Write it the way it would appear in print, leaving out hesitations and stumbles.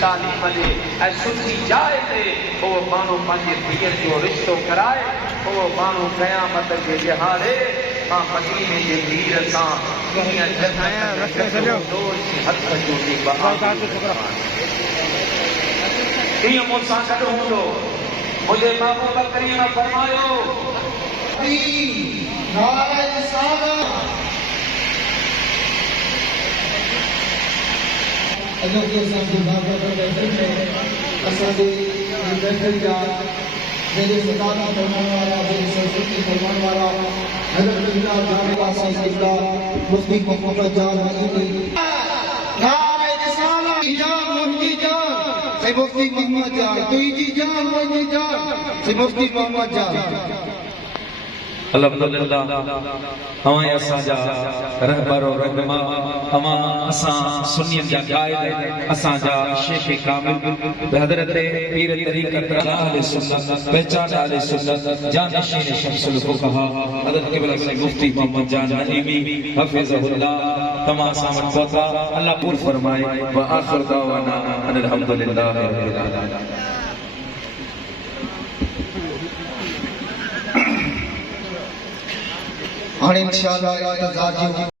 तालीम ॾे ऐं सुठी जाइ ते उहो माण्हू पंहिंजे धीअ जो रिश्तो कराए उहो माण्हू क़यामत खे ॾिहाड़े मां मदीने जे भीड़ सां कीअं हथ जोड़े कीअं मूंसां गॾु हूंदो मुंहिंजे महबूब करीम फरमायो अल्हम्दुलिल्लाह हमारे असांजा रहबर और रहनुमा हमा असां सुन्नियत जा कायद असांजा शेख कामिल हजरत पीर तरीक़त अहले सुन्नत पहचान अहले सुन्नत जानशीन शम्सुल फुक़हा हजरत क़िबला से मुफ्ती मोहम्मद जान नईमी हफिज़हुल्लाह तमाम सामत पहुंचा अल्लाह पूर फरमाए व आखिर दावाना अल्हम्दुलिल्लाह रब्बिल आलमीन। इंशाअल्लाह इंतजार